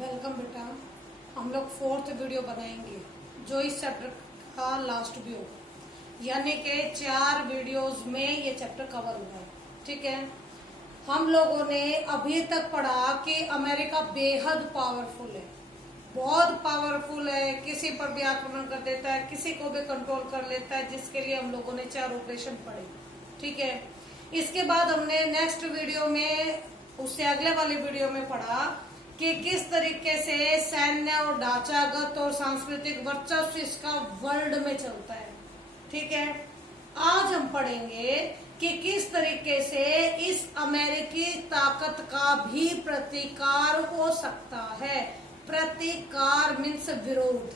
Welcome बेटा। हम लोग फोर्थ वीडियो बनाएंगे जो इस चैप्टर का लास्ट भी होगा, यानी कि 4 वीडियोस में ये चैप्टर कवर हुआ है। ठीक है, हम लोगों ने अभी तक पढ़ा कि अमेरिका बेहद पावरफुल है, बहुत पावरफुल है, किसी पर भी आक्रमण कर देता है, किसी को भी कंट्रोल कर लेता है, जिसके लिए हम लोगों ने 4 ऑपरेशन पढ़े। ठीक है, इसके बाद हमने नेक्स्ट वीडियो में, उससे अगले वाले वीडियो में पढ़ा कि किस तरीके से सैन्य और ढांचागत और सांस्कृतिक वर्चस्व इसका वर्ल्ड में चलता है। ठीक है, आज हम पढ़ेंगे कि किस तरीके से इस अमेरिकी ताकत का भी प्रतिकार हो सकता है। प्रतिकार मीन्स विरोध।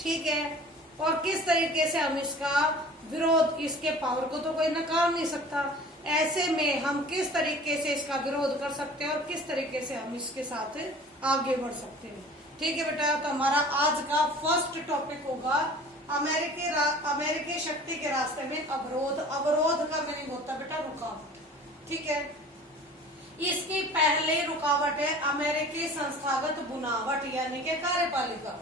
ठीक है, और किस तरीके से हम इसका विरोध, इसके पावर को तो कोई नकार नहीं सकता, ऐसे में हम किस तरीके से इसका विरोध कर सकते हैं और किस तरीके से हम इसके साथ आगे बढ़ सकते हैं। ठीक है बेटा, तो हमारा आज का फर्स्ट टॉपिक होगा अमेरिकी शक्ति के रास्ते में अवरोध। अवरोध का मीनिंग होता है बेटा रुकावट। ठीक है, इसकी पहली रुकावट है अमेरिकी संस्थागत बुनावट यानी कि कार्यपालिका।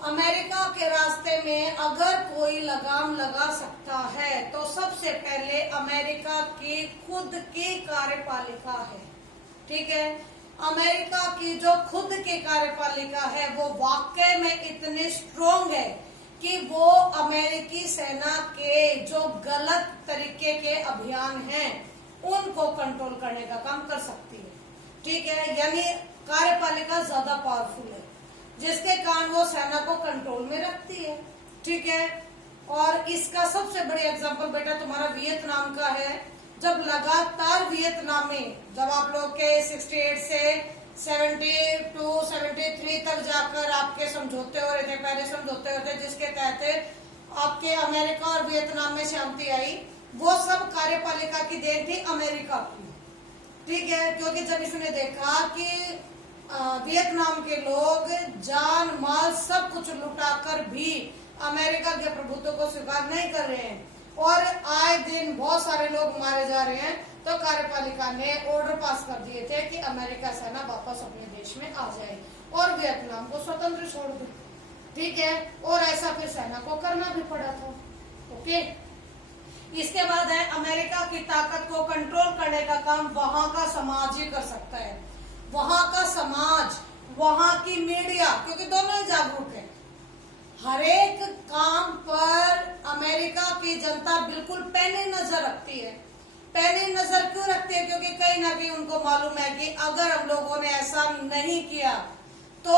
अमेरिका के रास्ते में अगर कोई लगाम लगा सकता है तो सबसे पहले अमेरिका की खुद की कार्यपालिका है। ठीक है, अमेरिका की जो खुद की कार्यपालिका है वो वाकई में इतनी स्ट्रोंग है कि वो अमेरिकी सेना के जो गलत तरीके के अभियान हैं उनको कंट्रोल करने का काम कर सकती है। ठीक है, यानी कार्यपालिका ज्यादा पावरफुल है, जिसके कारण वो सेना को कंट्रोल में रखती है। ठीक है, और इसका सबसे बड़ी एग्जांपल बेटा तुम्हारा वियतनाम का है। जब लगातार वियतनाम में, जब आप लोग के 68 से 72-73 तक जाकर आपके समझौते हो रहे थे, पहले समझौते होते जिसके तहत आपके अमेरिका और वियतनाम में शांति आई, वो सब कार्यपालिका की देन थी अमेरिका की। ठीक है, क्योंकि जब इसने देखा कि वियतनाम के लोग जान माल सब कुछ लुटाकर भी अमेरिका के प्रभुत्व को स्वीकार नहीं कर रहे हैं और आए दिन बहुत सारे लोग मारे जा रहे हैं, तो कार्यपालिका ने ऑर्डर पास कर दिए थे कि अमेरिका सेना वापस अपने देश में आ जाए और वियतनाम को स्वतंत्र छोड़ दे। ठीक है, और ऐसा फिर सेना को करना भी पड़ा था। ओके, इसके बाद है अमेरिका की ताकत को कंट्रोल करने का काम वहां का समाज ही कर सकता है। वहां का समाज, वहां की मीडिया, क्योंकि दोनों ही जागरूक है। हर एक काम पर अमेरिका की जनता बिल्कुल पैनी नजर रखती है। पैनी नजर क्यों रखती है? क्योंकि कहीं ना कहीं उनको मालूम है कि अगर हम लोगों ने ऐसा नहीं किया तो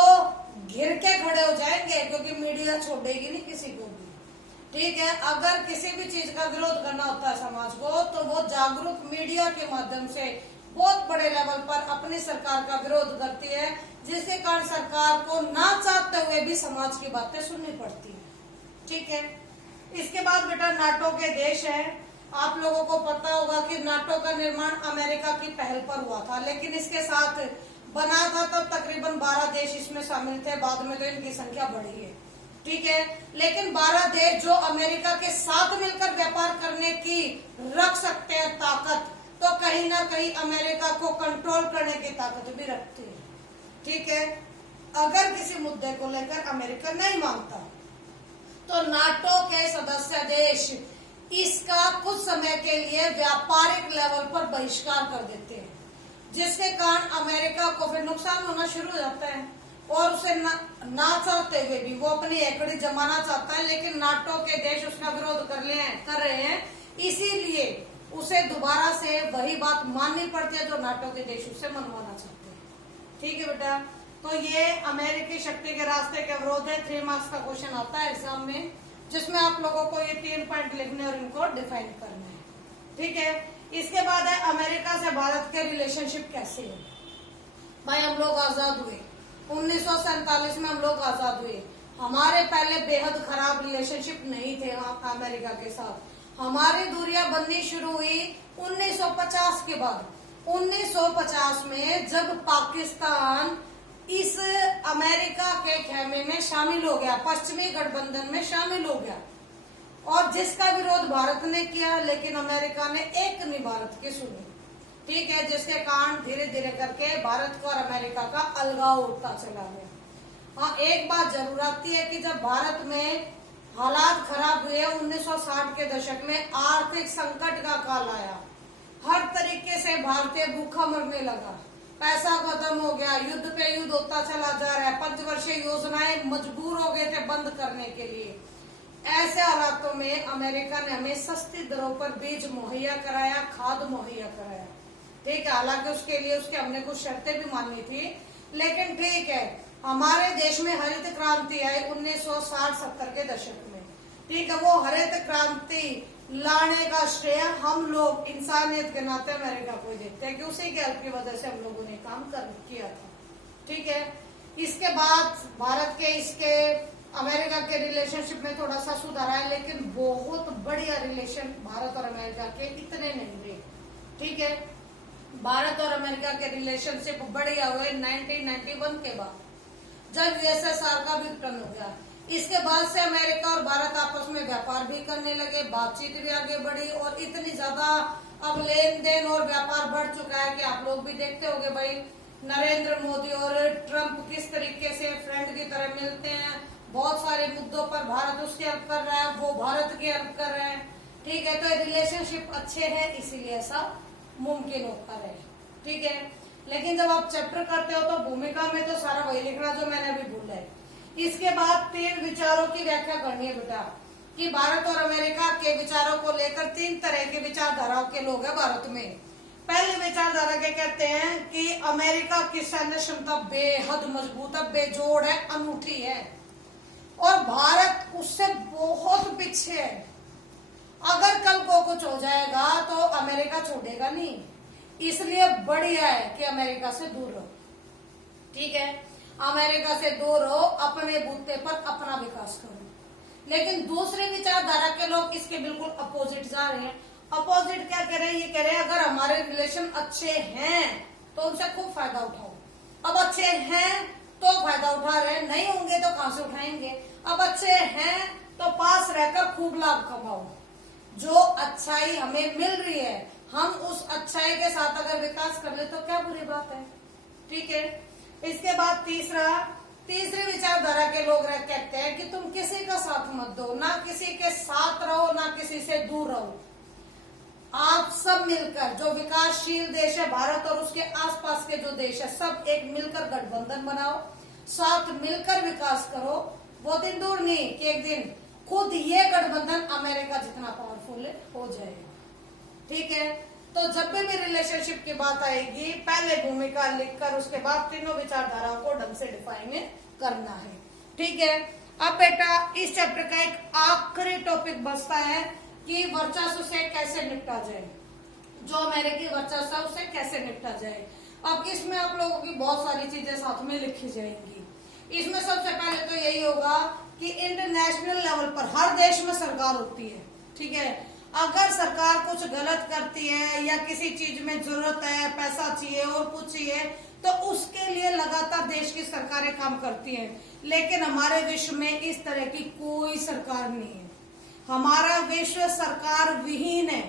घिर के खड़े हो जाएंगे, क्योंकि मीडिया छोड़ेगी नहीं किसी को भी। ठीक है, अगर किसी भी चीज का विरोध करना होता है समाज को, तो वो जागरूक मीडिया के माध्यम से बहुत बड़े लेवल पर अपनी सरकार का विरोध करती है, जिसके कारण सरकार को ना चाहते हुए भी समाज की बातें सुननी पड़ती है। ठीक है, इसके बाद बेटा नाटो के देश हैं। आप लोगों को पता होगा कि नाटो का निर्माण अमेरिका की पहल पर हुआ था, लेकिन इसके साथ बना था तब तकरीबन 12 देश इसमें शामिल थे। बाद में तो इनकी संख्या बढ़ी है। ठीक है, लेकिन 12 देश जो अमेरिका के साथ मिलकर व्यापार करने की रख सकते हैं ताकत, तो कहीं ना कहीं अमेरिका को कंट्रोल करने की ताकत भी रखती है। ठीक है, अगर किसी मुद्दे को लेकर अमेरिका नहीं मानता तो नाटो के सदस्य देश इसका कुछ समय के लिए व्यापारिक लेवल पर बहिष्कार कर देते हैं, जिसके कारण अमेरिका को फिर नुकसान होना शुरू हो जाता है और उसे ना चाहते हुए भी वो अपनी एकड़ी जमाना चाहता है, लेकिन नाटो के देश उसका विरोध कर रहे हैं, इसीलिए उसे दोबारा से वही बात माननी पड़ती है जो नाटो के देश उसे मनवाना चाहते हैं। ठीक है बेटा, तो ये अमेरिकी शक्ति के रास्ते के विरोध है। 3 मार्क्स का क्वेश्चन आता है एग्जाम में, जिसमें आप लोगों को ये 3 पॉइंट लिखने और इनको डिफाइन करना है। ठीक है, इसके बाद है अमेरिका से भारत के रिलेशनशिप कैसे है। भाई हम लोग आजाद हुए 1947 में, हम लोग आजाद हुए। हमारे पहले बेहद खराब रिलेशनशिप नहीं थे अमेरिका के साथ। हमारी दूरियां बननी शुरू हुई 1950 के बाद। 1950 में जब पाकिस्तान इस अमेरिका के खेमे में शामिल हो गया, पश्चिमी गठबंधन में शामिल हो गया, और जिसका विरोध भारत ने किया, लेकिन अमेरिका ने एक नहीं भारत की सुनी। ठीक है, जिसके कारण धीरे धीरे करके भारत को और अमेरिका का अलगाव होता चला गया। हाँ, एक बात जरूर आती है कि जब भारत में हालात खराब हुए 1960 के दशक में, आर्थिक संकट का काल आया, हर तरीके से भारतीय भूखा मरने लगा, पैसा खत्म हो गया, युद्ध पे युद्ध होता चला जा रहा है, पंचवर्षीय योजनाएं मजबूर हो गए थे बंद करने के लिए। ऐसे हालातों में अमेरिका ने हमें सस्ती दरों पर बीज मुहैया कराया, खाद मुहैया कराया। ठीक है, हालांकि उसके लिए उसके हमने कुछ शर्तें भी मानी थी, लेकिन ठीक है, हमारे देश में हरित क्रांति आई 1960-70 के दशक में। ठीक है, वो हरित क्रांति लाने का श्रेय हम लोग इंसानियत के नाते अमेरिका को ही देते हैं कि उसी के हेल्प की वजह से हम लोगों ने काम किया था। ठीक है, इसके बाद भारत के इसके अमेरिका के रिलेशनशिप में थोड़ा सा सुधार आया, लेकिन बहुत बढ़िया रिलेशन भारत और अमेरिका के इतने नहीं रहे। ठीक है, भारत और अमेरिका के रिलेशनशिप बढ़िया हुए 1991 के बाद, जब यूएसएसआर का विघटन हो गया। इसके बाद से अमेरिका और भारत आपस में व्यापार भी करने लगे, बातचीत भी आगे बढ़ी, और इतनी ज्यादा अब लेन देन और व्यापार बढ़ चुका है कि आप लोग भी देखते होंगे भाई, नरेंद्र मोदी और ट्रंप किस तरीके से फ्रेंड की तरह मिलते हैं। बहुत सारे मुद्दों पर भारत उसकी हेल्प कर रहा है, वो भारत की हेल्प कर रहे हैं। ठीक है, तो रिलेशनशिप अच्छे हैं, इसीलिए ऐसा मुमकिन होता है। ठीक है, लेकिन जब आप चैप्टर करते हो तो भूमिका में तो सारा वही लिखना जो मैंने अभी बोला है। इसके बाद 3 विचारों की व्याख्या करनी है बेटा, कि भारत और अमेरिका के विचारों को लेकर 3 तरह के विचारधाराओं के लोग हैं भारत में। पहली विचारधारा के कहते हैं कि अमेरिका की सैन्य क्षमता बेहद मजबूत है, बेजोड़ है, अनूठी है, और भारत उससे बहुत पीछे है। अगर कल को कुछ हो जाएगा तो अमेरिका छोड़ेगा नहीं, इसलिए बढ़िया है कि अमेरिका से दूर रहो। ठीक है, अमेरिका से दूर रहो, अपने बूते पर अपना विकास करो। लेकिन दूसरे विचारधारा के लोग इसके बिल्कुल अपोजिट जा रहे हैं। अपोजिट क्या कह रहे हैं? ये कह रहे हैं अगर हमारे रिलेशन अच्छे हैं तो उनसे खूब फायदा उठाओ। अब अच्छे हैं तो फायदा उठा रहे हैं, नहीं होंगे तो कहां से उठाएंगे। अब अच्छे हैं तो पास रहकर खूब लाभ कमाओ। जो अच्छाई हमें मिल रही है, हम उस अच्छाई के साथ अगर विकास कर ले तो क्या बुरी बात है। ठीक है, इसके बाद तीसरी विचारधारा के लोग कहते हैं कि तुम किसी का साथ मत दो, ना किसी के साथ रहो ना किसी से दूर रहो। आप सब मिलकर, जो विकासशील देश है भारत और उसके आसपास के जो देश है, सब एक मिलकर गठबंधन बनाओ, साथ मिलकर विकास करो। वो दिन दूर नहीं कि एक दिन खुद ये गठबंधन अमेरिका जितना पावरफुल हो जाएगा। ठीक है, तो जब भी रिलेशनशिप की बात आएगी पहले भूमिका लिखकर उसके बाद तीनों विचारधाराओं को ढंग से डिफाइन करना है। ठीक है, अब बेटा इस चैप्टर का एक आखिरी टॉपिक बचता है कि वर्चस्व से कैसे निपटा जाए, जो अमेरिकी वर्चस्व है उससे कैसे निपटा जाए। अब इसमें आप लोगों की बहुत सारी चीजें साथ में लिखी जाएंगी। इसमें सबसे पहले तो यही होगा कि इंटरनेशनल लेवल पर हर देश में सरकार होती है। ठीक है, अगर सरकार कुछ गलत करती है या किसी चीज में जरूरत है, पैसा चाहिए और कुछ चाहिए, तो उसके लिए लगातार देश की सरकारें काम करती हैं। लेकिन हमारे विश्व में इस तरह की कोई सरकार नहीं है। हमारा विश्व सरकार विहीन है।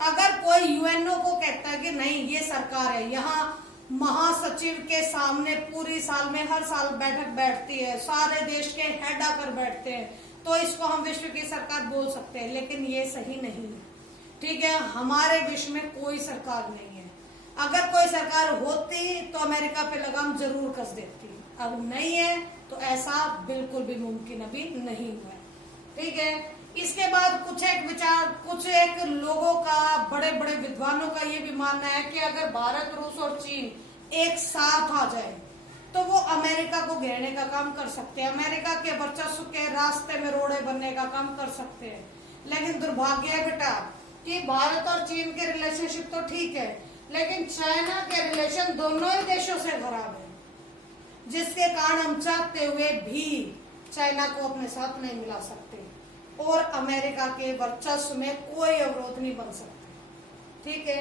अगर कोई यूएनओ को कहता है कि नहीं ये सरकार है, यहाँ महासचिव के सामने पूरी साल में हर साल बैठक बैठती है, सारे देश के हेड आकर बैठते हैं, तो इसको हम विश्व की सरकार बोल सकते हैं, लेकिन ये सही नहीं है। ठीक है, हमारे विश्व में कोई सरकार नहीं है। अगर कोई सरकार होती तो अमेरिका पे लगाम जरूर कस देती, अब नहीं है तो ऐसा बिल्कुल भी मुमकिन अभी नहीं हुआ है। ठीक है, इसके बाद कुछ एक लोगों का, बड़े बड़े विद्वानों का ये भी मानना है कि अगर भारत, रूस और चीन एक साथ आ जाए तो वो अमेरिका को घेरने का काम कर सकते हैं, अमेरिका के वर्चस्व के रास्ते में रोड़े बनने का काम कर सकते हैं। लेकिन दुर्भाग्य है बेटा कि भारत और चीन के रिलेशनशिप तो ठीक है, लेकिन चाइना के रिलेशन दोनों ही देशों से खराब है, जिसके कारण हम चाहते हुए भी चाइना को अपने साथ नहीं मिला सकते और अमेरिका के वर्चस्व में कोई अवरोध नहीं बन सकता। ठीक है,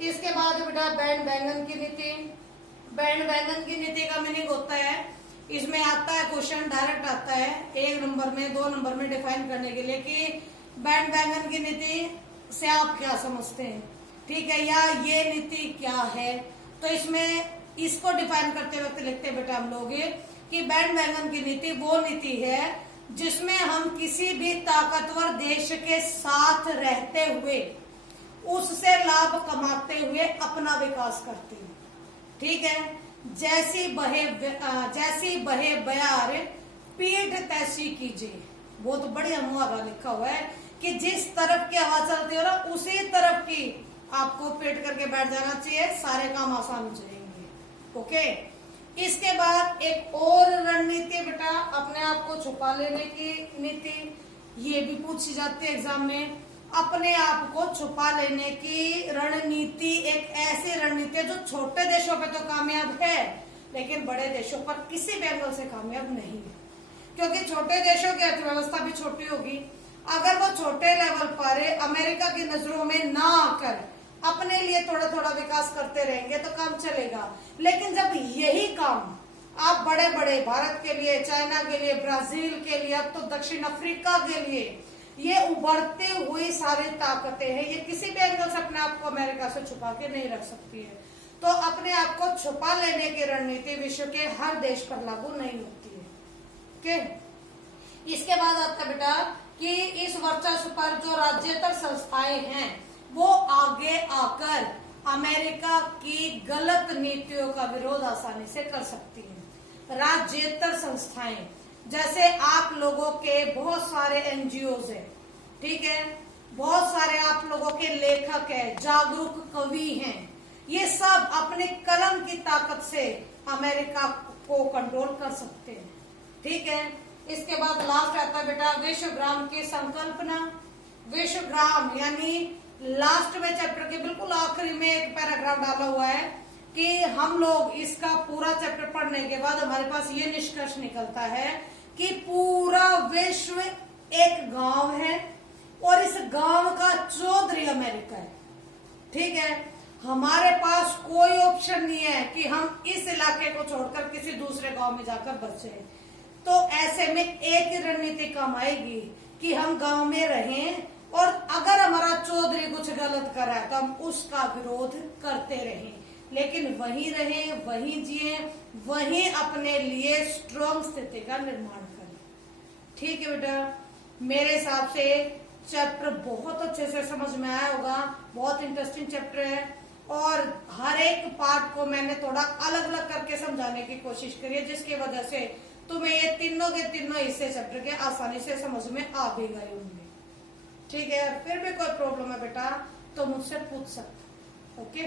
इसके बाद बेटा बैंड वैगन की नीति। बैंड वैगन की नीति का मीनिंग होता है, इसमें आता है क्वेश्चन डायरेक्ट आता है 1 नंबर में 2 नंबर में डिफाइन करने के लिए कि बैंड वैगन की नीति से आप क्या समझते हैं। ठीक है, या ये नीति क्या है। तो इसमें इसको डिफाइन करते वक्त लिखते बेटा हम लोग कि बैंडवैगन की नीति वो नीति है जिसमें हम किसी भी ताकतवर देश के साथ रहते हुए उससे लाभ कमाते हुए अपना विकास करते हैं। ठीक है, जैसी बहे बयार पीठ तैसी कीजिए। बहुत बढ़िया मुहावरा लिखा हुआ है कि जिस तरफ की हवा चलती हो ना उसी तरफ की आपको पेट करके बैठ जाना चाहिए, सारे काम आसान हो जाएंगे। ओके, इसके बाद एक और रणनीति बेटा अपने आप को छुपा लेने की नीति, ये भी पूछी जाती है एग्जाम में। अपने आप को छुपा लेने की रणनीति एक ऐसी रणनीति है जो छोटे देशों पे तो कामयाब है लेकिन बड़े देशों पर किसी भी एंगल से कामयाब नहीं है, क्योंकि छोटे देशों की अर्थव्यवस्था भी छोटी होगी। अगर वो छोटे लेवल पर अमेरिका की नजरों में ना आकर अपने लिए थोड़ा थोड़ा विकास करते रहेंगे तो काम चलेगा। लेकिन जब यही काम आप बड़े बड़े भारत के लिए, चाइना के लिए, ब्राजील के लिए, अब तो दक्षिण अफ्रीका के लिए, ये उभरते हुई सारी ताकतें हैं, ये किसी भी एंगल से अपने आप को अमेरिका से छुपा के नहीं रख सकती है। तो अपने आप को छुपा लेने की रणनीति विश्व के हर देश पर लागू नहीं होती है। ओके, इसके बाद आता बेटा कि इस वर्चस्व पर जो राज्येतर संस्थाएं हैं वो आगे आकर अमेरिका की गलत नीतियों का विरोध आसानी से कर सकती हैं। राज्येतर संस्थाएं जैसे आप लोगों के बहुत सारे एनजीओज हैं, ठीक है, बहुत सारे आप लोगों के लेखक हैं, जागरूक कवि हैं, ये सब अपने कलम की ताकत से अमेरिका को कंट्रोल कर सकते हैं। ठीक है, इसके बाद लास्ट आता है बेटा विश्वग्राम की संकल्पना। विश्वग्राम यानी लास्ट में चैप्टर के बिल्कुल आखिरी में एक पैराग्राफ डाला हुआ है कि हम लोग इसका पूरा चैप्टर पढ़ने के बाद हमारे पास ये निष्कर्ष निकलता है कि पूरा विश्व एक गांव है और इस गांव का चौधरी अमेरिका है। ठीक है, हमारे पास कोई ऑप्शन नहीं है कि हम इस इलाके को छोड़कर किसी दूसरे गांव में जाकर बसे। तो ऐसे में एक ही रणनीति काम आएगी कि हम गांव में रहें और अगर हमारा चौधरी कुछ गलत कर रहा है तो हम उसका विरोध करते रहें, लेकिन वहीं रहें, वहीं जिए, वहीं अपने लिए स्ट्रॉन्ग स्थिति का निर्माण करें। ठीक है बेटा, मेरे हिसाब से चैप्टर बहुत अच्छे से समझ में आया होगा, बहुत इंटरेस्टिंग चैप्टर है और हर एक पार्ट को मैंने थोड़ा अलग अलग करके समझाने की कोशिश करी है, जिसकी वजह से तुम्हें ये तीनों के तीनों हिस्से चैप्टर के आसानी से समझ में आ भी गए होंगे। ठीक है, फिर भी कोई प्रॉब्लम है बेटा तो मुझसे पूछ सकते। ओके।